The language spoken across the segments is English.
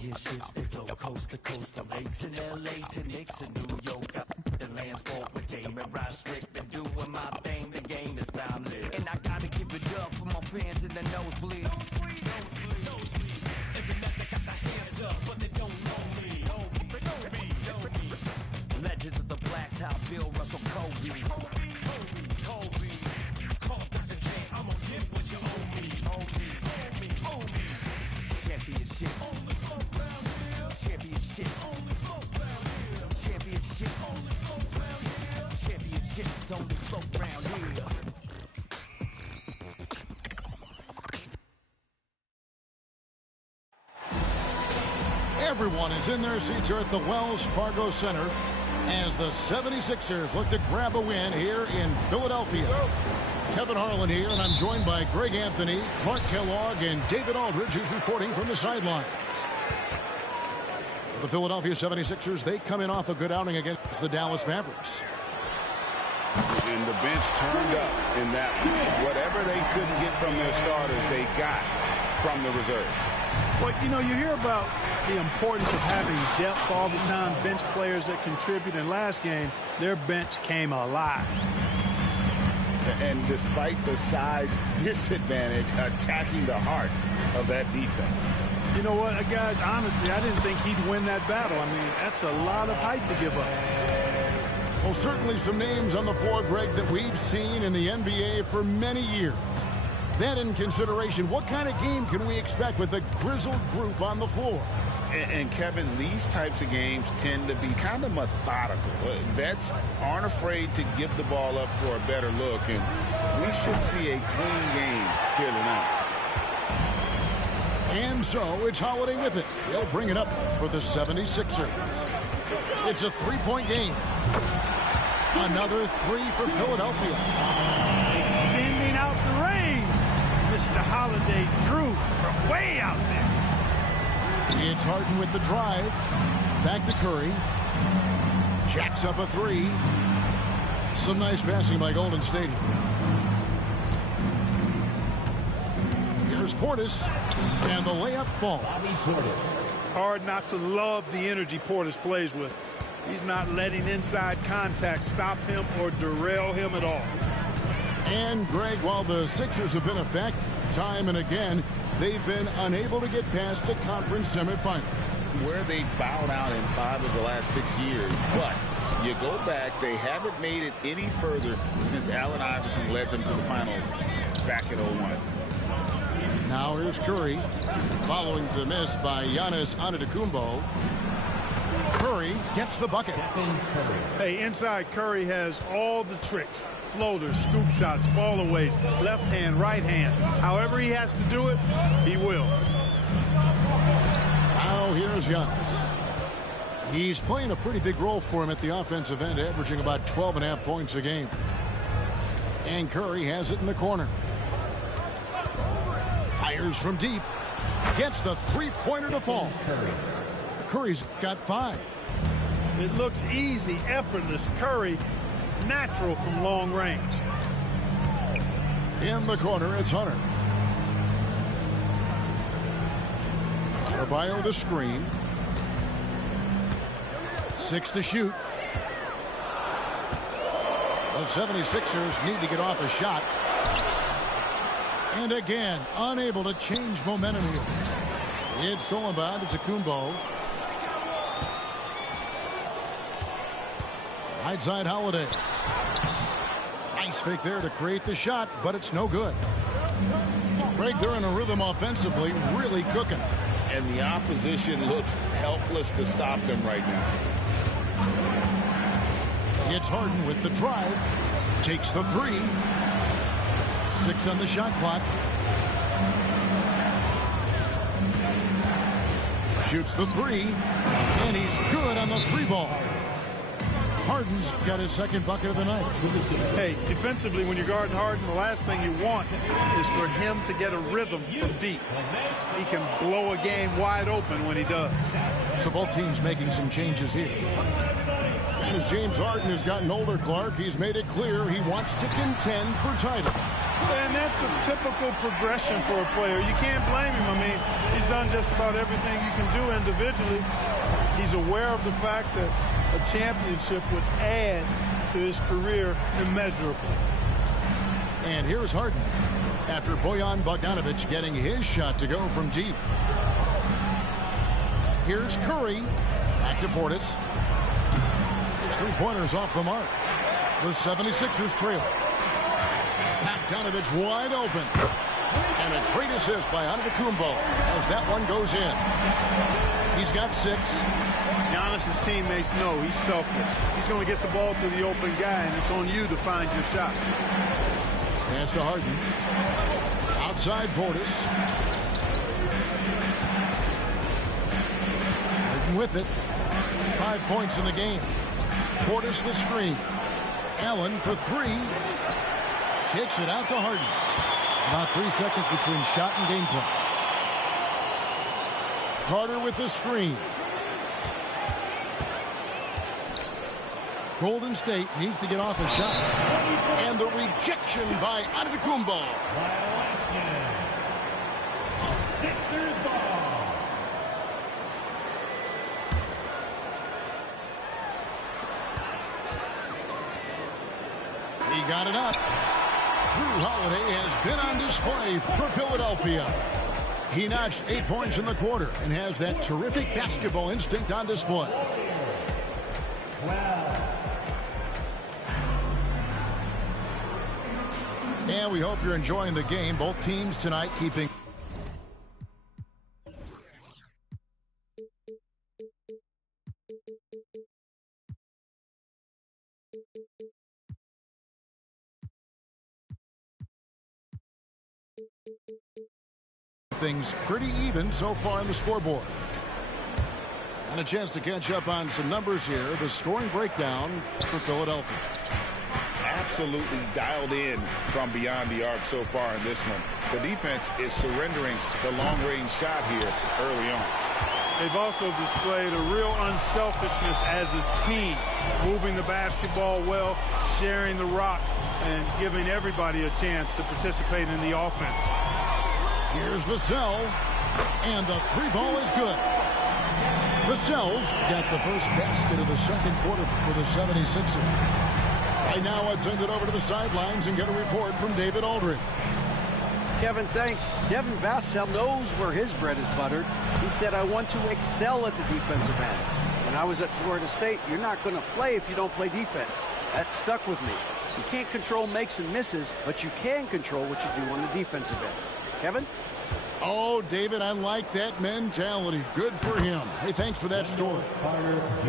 His ships, they flow coast to coast, from lakes in LA to Knicks in New York. Up the lands for a game and ride strict and doing my thing. The game is timeless, and I gotta give it up for my fans in the nosebleeds. Every night they got their hands up, but they don't know me. Legends of the blacktop, Bill Russell, Kobe. Call Dr. J, I'm gonna get what you owe me. Championship. Championships only float round here. Everyone is in their seats here at the Wells Fargo Center as the 76ers look to grab a win here in Philadelphia. Kevin Harlan here, and I'm joined by Greg Anthony, Clark Kellogg, and David Aldridge, who's reporting from the sidelines. The Philadelphia 76ers, they come in off a good outing against the Dallas Mavericks. And the bench turned up in that one. Whatever they couldn't get from their starters, they got from the reserves. Well, you know, you hear about the importance of having depth all the time, bench players that contribute. In last game, their bench came alive. And despite the size disadvantage, attacking the heart of that defense. You know what, guys, honestly, I didn't think he'd win that battle. I mean, that's a lot of height to give up. Well, certainly some names on the floor, Greg, that we've seen in the NBA for many years. That in consideration, what kind of game can we expect with a grizzled group on the floor? And Kevin, these types of games tend to be kind of methodical. Vets aren't afraid to give the ball up for a better look, and we should see a clean game here tonight. And so it's Holiday with it. He'll bring it up for the 76ers. It's a three-point game. Another three for Philadelphia. Extending out the range. Mr. Holiday drew from way out there. It's Harden with the drive. Back to Curry. Jacks up a three. Some nice passing by Golden State. Here's Portis. And the layup falls. Hard not to love the energy Portis plays with. He's not letting inside contact stop him or derail him at all. And, Greg, while the Sixers have been effective time and again, they've been unable to get past the conference semifinals. Where they bowed out in 5 of the last 6 years. But you go back, they haven't made it any further since Allen Iverson led them to the finals back in 01. Now here's Curry, following the miss by Giannis Antetokounmpo. Curry gets the bucket. Hey, inside Curry has all the tricks. Floaters, scoop shots, fallaways, left hand, right hand. However he has to do it, he will. Now here's Giannis. He's playing a pretty big role for him at the offensive end, averaging about 12.5 points a game. And Curry has it in the corner. Fires from deep. Gets the three-pointer to fall. Curry's got 5. It looks easy, effortless. Curry, natural from long range. In the corner, it's Hunter. Adebayo the screen. 6 to shoot. The 76ers need to get off a shot. And again, unable to change momentum here. It's Solomon to Kumbo. Right side Holiday. Nice fake there to create the shot, but it's no good. Greg, they're in a rhythm offensively, really cooking. And the opposition looks helpless to stop them right now. It's Harden with the drive. Takes the 3. 6 on the shot clock. Shoots the 3. And he's good on the 3 ball. Harden's got his second bucket of the night. Hey, defensively, when you're guarding Harden, the last thing you want is for him to get a rhythm from deep. He can blow a game wide open when he does. So both teams making some changes here. And as James Harden has gotten older, Clark, he's made it clear he wants to contend for titles. And that's a typical progression for a player. You can't blame him. I mean, he's done just about everything you can do individually. He's aware of the fact that a championship would add to his career immeasurably. And here's Harden after Bojan Bogdanovic getting his shot to go from deep. Here's Curry. Back to Portis. His three-pointers off the mark. The 76ers trail. Bogdanovic wide open. And a great assist by Antetokounmpo as that one goes in. He's got 6. Giannis's teammates know he's selfless. He's going to get the ball to the open guy, and it's on you to find your shot. Pass to Harden. Outside Portis. Harden with it. 5 points in the game. Portis the screen. Allen for 3. Kicks it out to Harden. About 3 seconds between shot and game clock. Carter with the screen. Golden State needs to get off a shot. And the rejection by Antetokounmpo. He got it up. Drew Holiday has been on display for Philadelphia. He notched 8 points in the quarter and has that terrific basketball instinct on display. And we hope you're enjoying the game. Both teams tonight keeping things pretty even so far on the scoreboard. And a chance to catch up on some numbers here. The scoring breakdown for Philadelphia. Absolutely dialed in from beyond the arc so far in this one. The defense is surrendering the long-range shot here early on. They've also displayed a real unselfishness as a team, moving the basketball well, sharing the rock, and giving everybody a chance to participate in the offense. Here's Vassell, and the 3-ball is good. Vassell's got the first basket of the second quarter for the 76ers. Right now, I'd send it over to the sidelines and get a report from David Aldridge. Kevin, thanks. Devin Vassell knows where his bread is buttered. He said, I want to excel at the defensive end. When I was at Florida State, you're not going to play if you don't play defense. That stuck with me. You can't control makes and misses, but you can control what you do on the defensive end. Kevin? Oh, David, I like that mentality. Good for him. Hey, thanks for that story.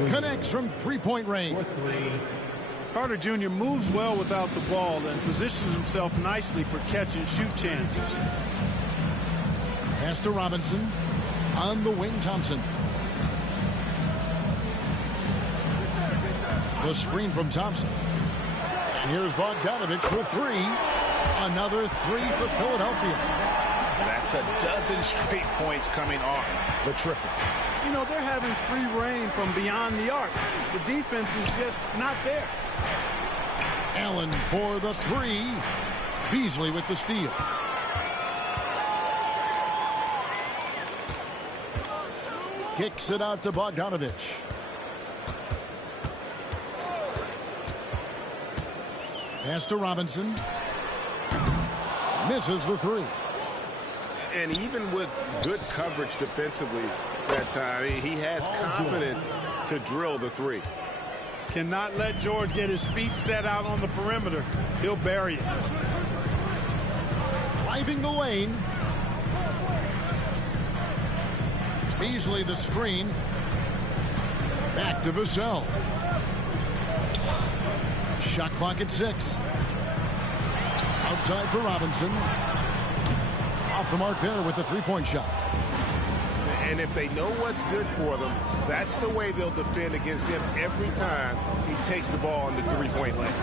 Connects from three-point range. Carter Jr. moves well without the ball and positions himself nicely for catch-and-shoot chances. Pass to Robinson. On the wing, Thompson. The screen from Thompson. And here's Bogdanovic for 3. Another 3 for Philadelphia. That's a dozen straight points coming off the triple. You know, they're having free reign from beyond the arc. The defense is just not there. Allen for the 3. Beasley with the steal. Kicks it out to Bogdanovic. Pass to Robinson. Misses the 3. And even with good coverage defensively that time, he has confidence to drill the 3. Cannot let George get his feet set out on the perimeter. He'll bury it. Driving the lane. Beasley the screen. Back to Vassell. Shot clock at 6. Outside for Robinson. Off the mark there with the three-point shot. And if they know what's good for them, that's the way they'll defend against him every time he takes the ball in the three-point lane.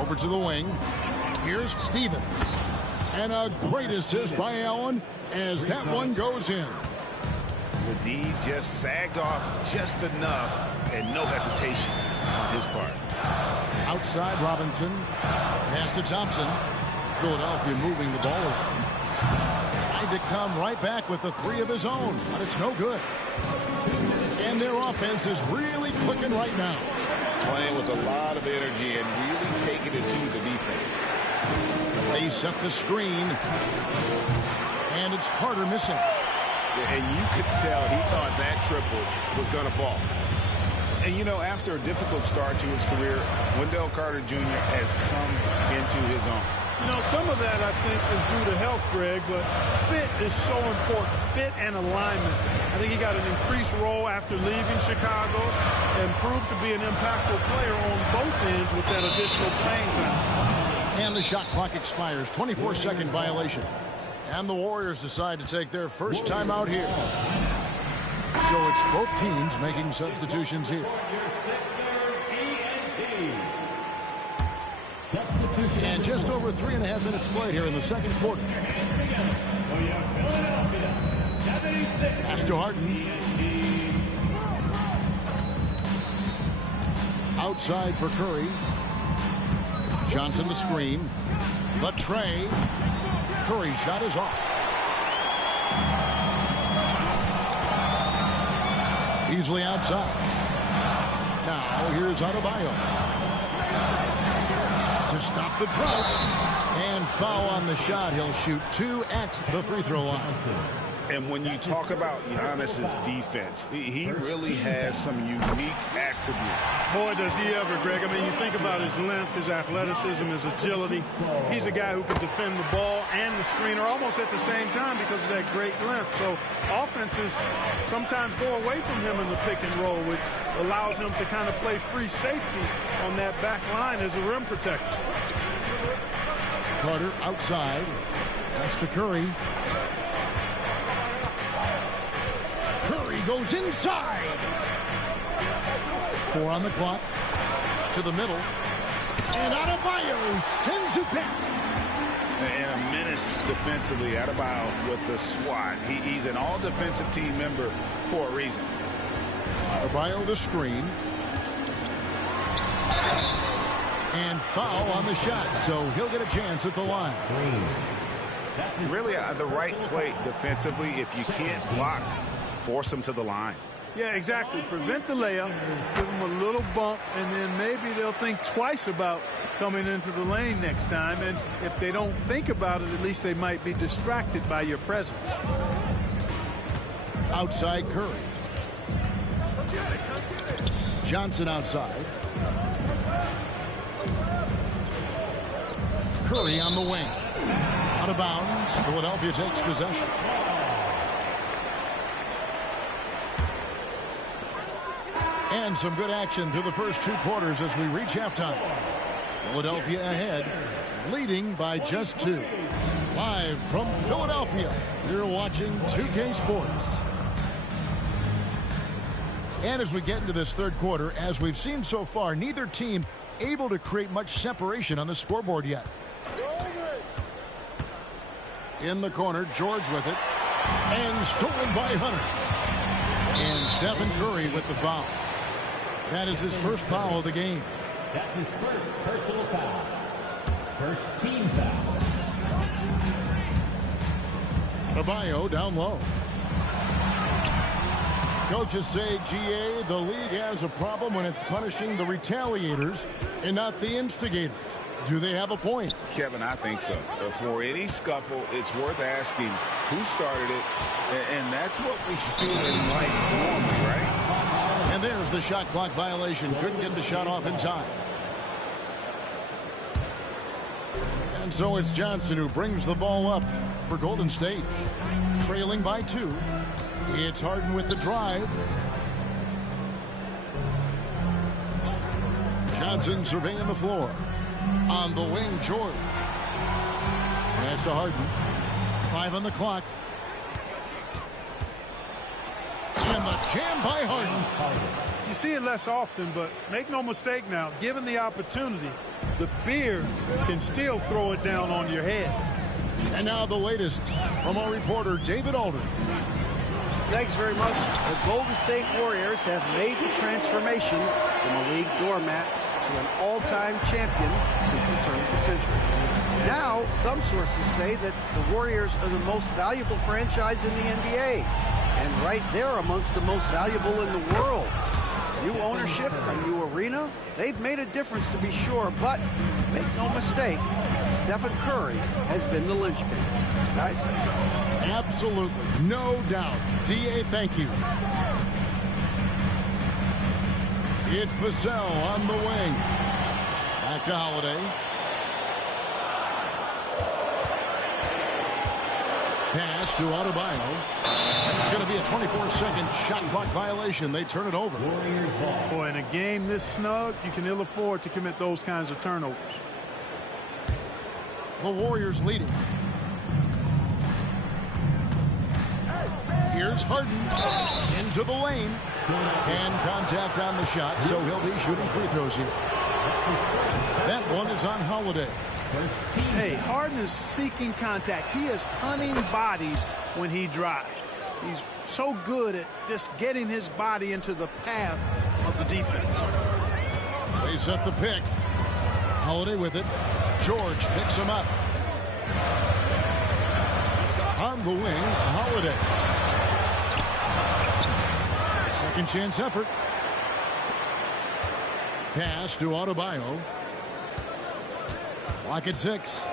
Over to the wing. Here's Stevens. And a great assist by Allen as that one goes in. The D just sagged off just enough and no hesitation on his part. Outside Robinson. Pass to Thompson. Philadelphia moving the ball around. Tried to come right back with the three of his own, but it's no good. And their offense is really clicking right now. Playing with a lot of energy and really taking it to the defense. They set the screen. And it's Carter missing. And you could tell he thought that triple was going to fall. And, you know, after a difficult start to his career, Wendell Carter Jr. has come into his own. You know, some of that, I think, is due to health, Greg, but fit is so important. Fit and alignment. I think he got an increased role after leaving Chicago and proved to be an impactful player on both ends with that additional playing time. And the shot clock expires. 24-second violation. And the Warriors decide to take their first time out here. So it's both teams making substitutions here. And just over 3.5 minutes played here in the second quarter. Pass to Harden. Outside for Curry. Johnson the screen. The tray. Curry's shot is off. Easily outside. Now here's Adebayo. To stop the drought. And foul on the shot. He'll shoot 2 at the free throw line. And when you talk about Giannis's defense, he really has some unique attributes. Boy, does he ever, Greg. I mean, you think about his length, his athleticism, his agility. He's a guy who can defend the ball and the screener almost at the same time because of that great length. So offenses sometimes go away from him in the pick and roll, which allows him to kind of play free safety on that back line as a rim protector. Carter outside. Pass to Curry. Curry goes inside. 4 on the clock. To the middle. And Adebayo sends it back. And a menace defensively. Adebayo with the swat. He's an all-defensive team member for a reason. Adebayo the screen. And foul on the shot, so he'll get a chance at the line. Really the right play defensively. If you can't block, force him to the line. Yeah, exactly. Prevent the layup, give them a little bump, and then maybe they'll think twice about coming into the lane next time. And if they don't think about it, at least they might be distracted by your presence. Outside Curry. Johnson outside. Curry on the wing. Out of bounds. Philadelphia takes possession. And some good action through the first 2 quarters as we reach halftime. Philadelphia ahead, leading by just 2. Live from Philadelphia, you're watching 2K Sports. And as we get into this third quarter, as we've seen so far, neither team able to create much separation on the scoreboard yet. In the corner, George with it. And stolen by Hunter. And Stephen Curry with the foul. That is his first foul of the game. That's his first personal foul. First team foul. Adebayo down low. Coaches say, GA, the league has a problem when it's punishing the retaliators and not the instigators. Do they have a point? Kevin, I think so. For any scuffle, it's worth asking who started it, and that's what we do in life normally, right? And there's the shot clock violation. Couldn't get the shot off in time. And so it's Johnson who brings the ball up for Golden State. Trailing by 2. It's Harden with the drive. Johnson surveying the floor. On the wing, George. Pass to Harden. 5 on the clock. And the jam by Harden. You see it less often, but make no mistake now, given the opportunity, the beard can still throw it down on your head. And now the latest from our reporter, David Aldridge. Thanks very much. The Golden State Warriors have made the transformation from a league doormat to to an all-time champion since the turn of the century. Now, some sources say that the Warriors are the most valuable franchise in the NBA, and right there amongst the most valuable in the world. New ownership, a new arena, they've made a difference to be sure, but make no mistake, Stephen Curry has been the linchpin. Guys? Absolutely, no doubt. D.A., thank you. It's Vassell on the wing. Back to Holiday. Pass to Adebayo. It's going to be a 24-second shot clock violation. They turn it over. Boy, in a game this snug, you can ill afford to commit those kinds of turnovers. The Warriors leading. Here's Harden into the lane. And contact on the shot, so he'll be shooting free throws here. That one is on Holiday. Hey, Harden is seeking contact. He is hunting bodies when he drives. He's so good at just getting his body into the path of the defense. They set the pick. Holiday with it. George picks him up. On the wing, Holiday. Second chance effort. Pass to Adebayo. Clock at 6.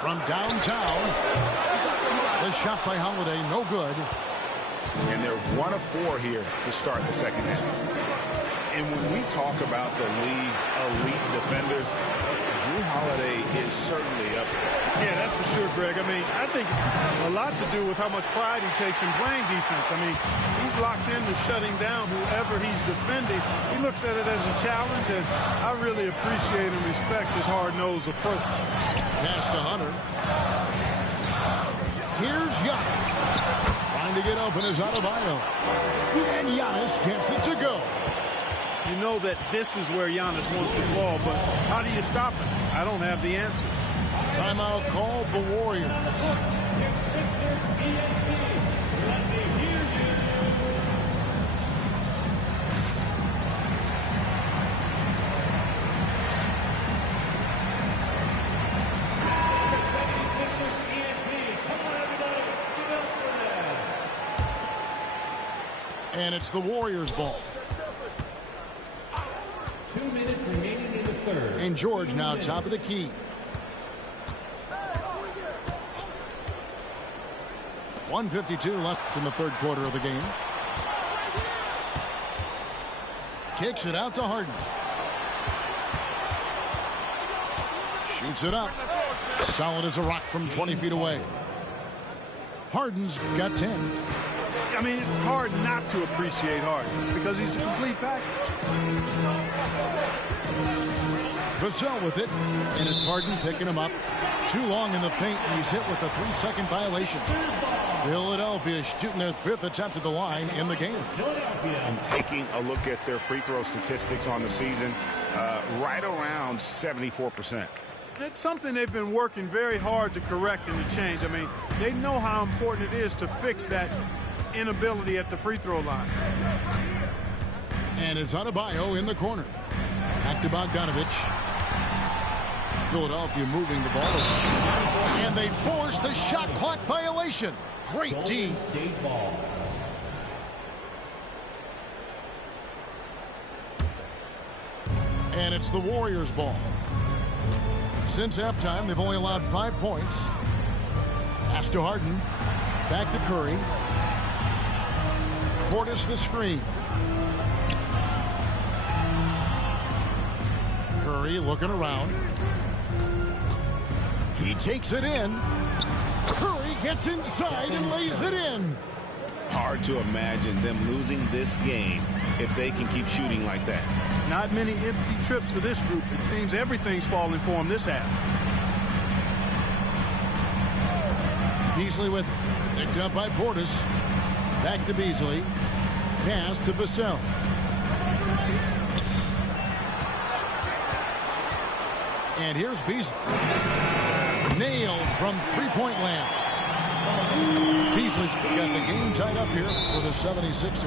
From downtown. The shot by Holiday, no good. And they're 1 of 4 here to start the second half. And when we talk about the league's elite defenders, Drew Holiday is certainly up there. Yeah, that's for sure, Greg. I mean, I think it's a lot to do with how much pride he takes in playing defense. I mean, he's locked into shutting down whoever he's defending. He looks at it as a challenge, and I really appreciate and respect his hard-nosed approach. Pass to Hunter. Here's Giannis. Trying to get open is Adebayo. And Giannis gets it to go. You know that this is where Giannis wants the ball, but how do you stop him? I don't have the answer. Timeout called the Warriors. And it's the Warriors' ball. 2 minutes remaining in the third. And George now top of the key. 1:52 left in the third quarter of the game. Kicks it out to Harden. Shoots it up. Solid as a rock from 20 feet away. Harden's got 10. I mean, it's hard not to appreciate Harden because he's the complete package. Vassell with it, and it's Harden picking him up. Too long in the paint, and he's hit with a 3-second violation. Philadelphia shooting their 5th attempt at the line in the game. And taking a look at their free throw statistics on the season, right around 74%. It's something they've been working very hard to correct and to change. I mean, they know how important it is to fix that inability at the free throw line. And it's Adebayo in the corner. Back to Bogdanovich. Philadelphia moving the ball around. And they force the shot clock violation. Great D. State ball. And it's the Warriors' ball. Since halftime, they've only allowed 5 points. Pass to Harden. Back to Curry. Portis the screen. Curry looking around. He takes it in. Curry gets inside and lays it in. Hard to imagine them losing this game if they can keep shooting like that. Not many empty trips for this group. It seems everything's falling for them this half. Beasley with it. Picked up by Portis. Back to Beasley. Pass to Vassell. And here's Beasley. Nailed from three-point land. Beasley's got the game tied up here for the 76ers.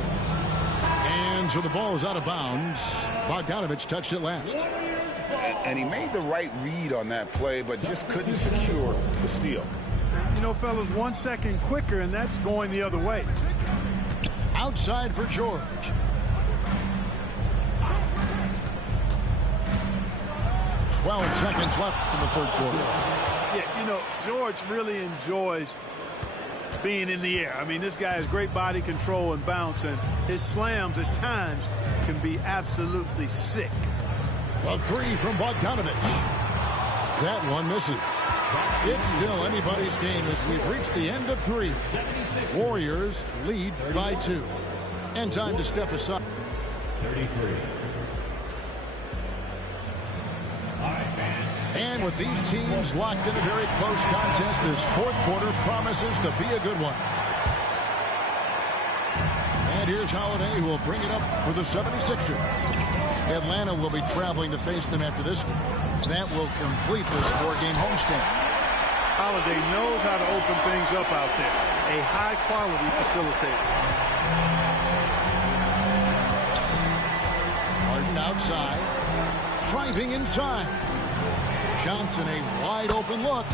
And And so the ball is out of bounds. Bogdanovich touched it last. And he made the right read on that play, but just couldn't secure the steal. You know, fellas, 1 second quicker, and that's going the other way. Outside for George. "12 seconds left in the third quarter." Yeah, you know, George really enjoys being in the air. I mean, this guy has great body control and bounce, and his slams at times can be absolutely sick. A three from Bogdanovich. That one misses. It's still anybody's game as we've reached the end of three. Warriors lead by 2. And time to step aside. 33. And with these teams locked in a very close contest, this fourth quarter promises to be a good one. And here's Holiday, who will bring it up for the 76ers. Atlanta will be traveling to face them after this. That will complete this 4-game homestand. Holiday knows how to open things up out there. A high-quality facilitator. Harden outside. Driving inside. Johnson, a wide-open look.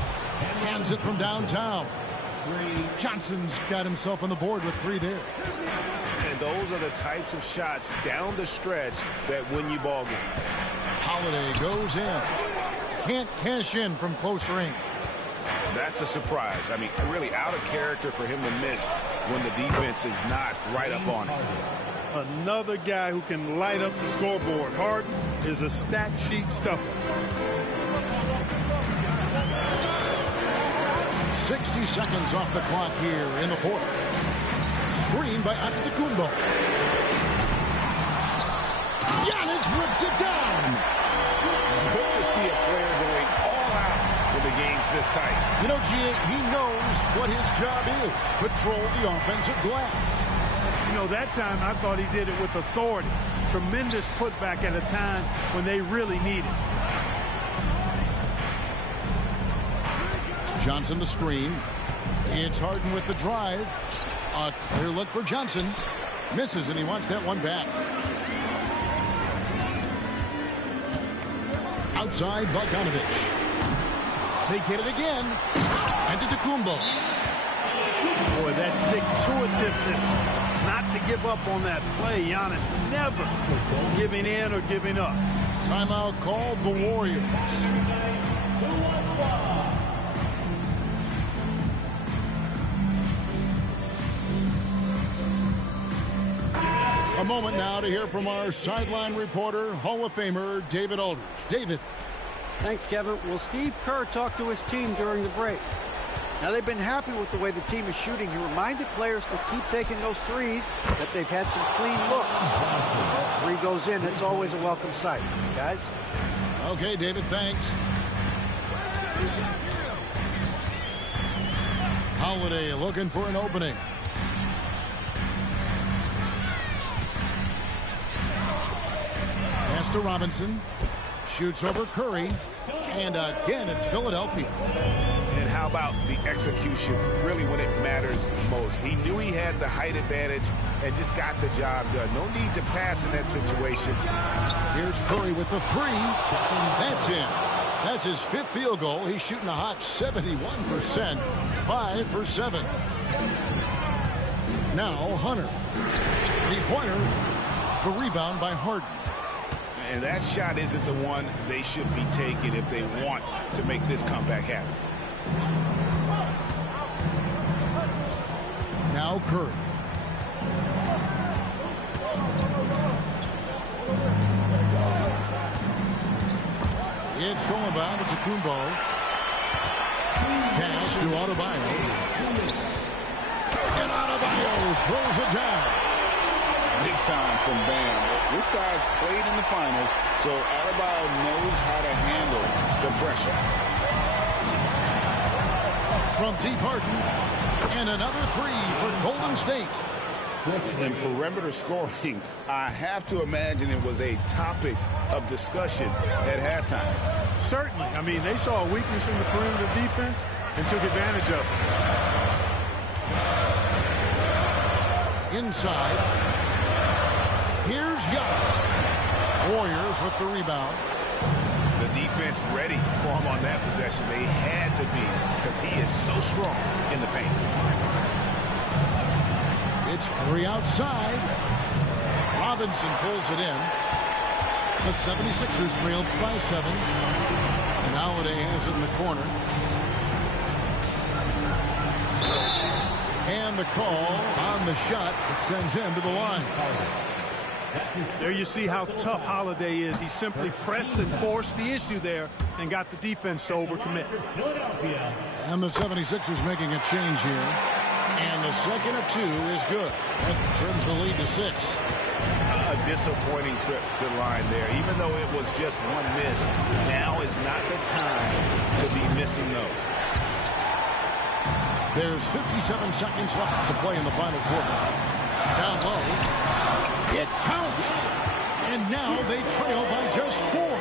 Cans it from downtown. Johnson's got himself on the board with 3 there. And those are the types of shots down the stretch that win you ball games. Holiday goes in. Can't cash in from close range. That's a surprise. I mean, really out of character for him to miss when the defense is not right up on him. Another guy who can light up the scoreboard. Harden is a stat sheet stuffer. 60 seconds off the clock here in the fourth. Screen by Antetokounmpo. Giannis rips it down. Good to see a player going all out when the game's this tight. You know, G.A., he knows what his job is. Control the offensive glass. You know, that time I thought he did it with authority. Tremendous putback at a time when they really need it. Johnson the screen. It's Harden with the drive. A clear look for Johnson. Misses, and he wants that one back. Outside, Bogdanovich. They get it again. Antetokounmpo. Boy, that stick-to-itiveness. Not to give up on that play. Giannis never giving in or giving up. Timeout called the Warriors. A moment now to hear from our sideline reporter, Hall of Famer David Aldridge. David. Thanks, Kevin. Well, Steve Kerr talked to his team during the break. Now, they've been happy with the way the team is shooting. He reminded players to keep taking those threes, that they've had some clean looks. Three goes in, it's always a welcome sight. Guys? Okay, David, thanks. Holiday looking for an opening. Pass to Robinson. Shoots over Curry. And again, it's Philadelphia. And how about the execution, really when it matters most? He knew he had the height advantage and just got the job done. No need to pass in that situation. Here's Curry with the three. That's in. That's his 5th field goal. He's shooting a hot 71%. 5 for 7. Now Hunter. 3-pointer. The rebound by Harden. And that shot isn't the one they should be taking if they want to make this comeback happen. Now Curry. It's from about Antetokounmpo. Pass to Adebayo. And Adebayo throws it down. Big time from Bam. This guy's played in the finals, so Adebayo knows how to handle the pressure. From deep Harden. And another 3 for Golden State. In perimeter scoring, I have to imagine it was a topic of discussion at halftime. Certainly. I mean, they saw a weakness in the perimeter defense and took advantage of it. Inside. Here's Young. Warriors with the rebound. The defense ready for him on that possession. They had to be because he is so strong in the paint. It's Curry outside. Robinson pulls it in. The 76ers trailed by 7. And Holiday has it in the corner. And the call on the shot that sends him to the line. There you see how tough Holiday is. He simply pressed and forced the issue there and got the defense to overcommit. And the 76ers making a change here. And the second of 2 is good. That trims the lead to 6. A disappointing trip to the line there. Even though it was just one miss, now is not the time to be missing those. There's 57 seconds left to play in the final quarter. Down low. It counts. And now they trail by just 4.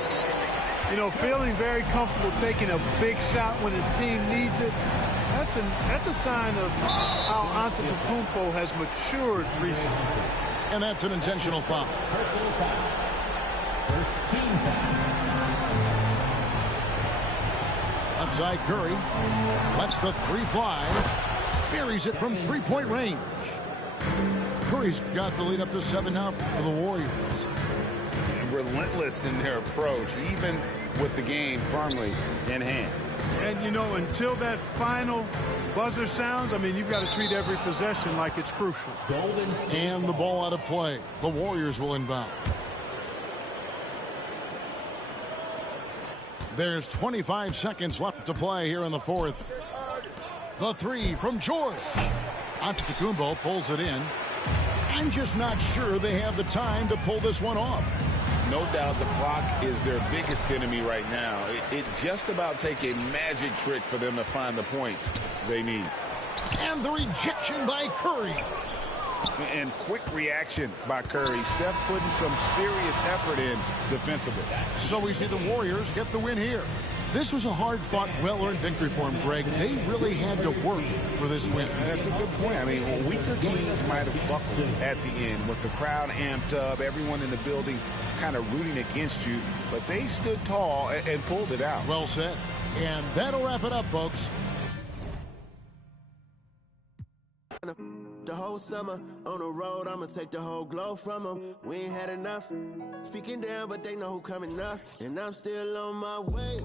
You know, feeling very comfortable taking a big shot when his team needs it. That's a sign of how Antetokounmpo has matured recently. And that's an intentional foul. Personal foul. First team foul. Outside Curry. Lets the 3 fly. Buries it from 3-point range. Curry's got the lead up to 7 now for the Warriors. Relentless in their approach, even with the game firmly in hand. And, you know, until that final buzzer sounds, I mean, you've got to treat every possession like it's crucial. And the ball out of play. The Warriors will inbound. There's 25 seconds left to play here in the fourth. The 3 from George. Antetokounmpo pulls it in. I'm just not sure they have the time to pull this one off. No doubt the clock is their biggest enemy right now. It just about takes a magic trick for them to find the points they need. And the rejection by Curry. And quick reaction by Curry. Steph putting some serious effort in defensively. So we see the Warriors get the win here. This was a hard-fought, well-earned victory for them, Greg. They really had to work for this win. That's a good point. I mean, weaker teams might have buckled at the end with the crowd amped up, everyone in the building kind of rooting against you, but they stood tall and pulled it out. Well said. And that'll wrap it up, folks. The whole summer on the road, I'ma take the whole glow from them. We ain't had enough. Speaking down, but they know who coming up. And I'm still on my way.